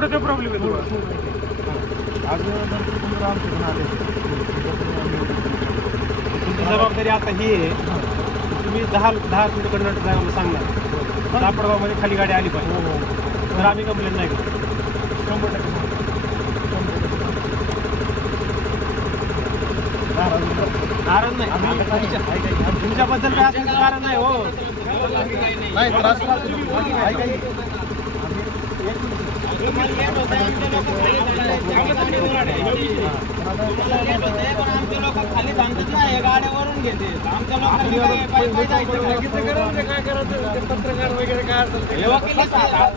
पुढे ते प्रॉब्लेम आहे तुम्हाला? आज नंतर तुम्ही आमच्याकडून आले तुमची जबाबदारी आता ही आहे, तुम्ही 10 मिनिट कंडक्टर ड्रायव्हरला सांगणार सापडगावमध्ये खाली गाडी आली पाहिजे, तर आम्ही कंप्लेंट नाही करू. 100% नाराज नाही तुमच्याबद्दल काय असं कारण नाही हो. नाही त्रास ऐका खाली थांबतात ना, हे गाड्यावरून घेते आमच्या लोकांनी काय करायचं, पत्रकार वगैरे काय तुम्हाला काय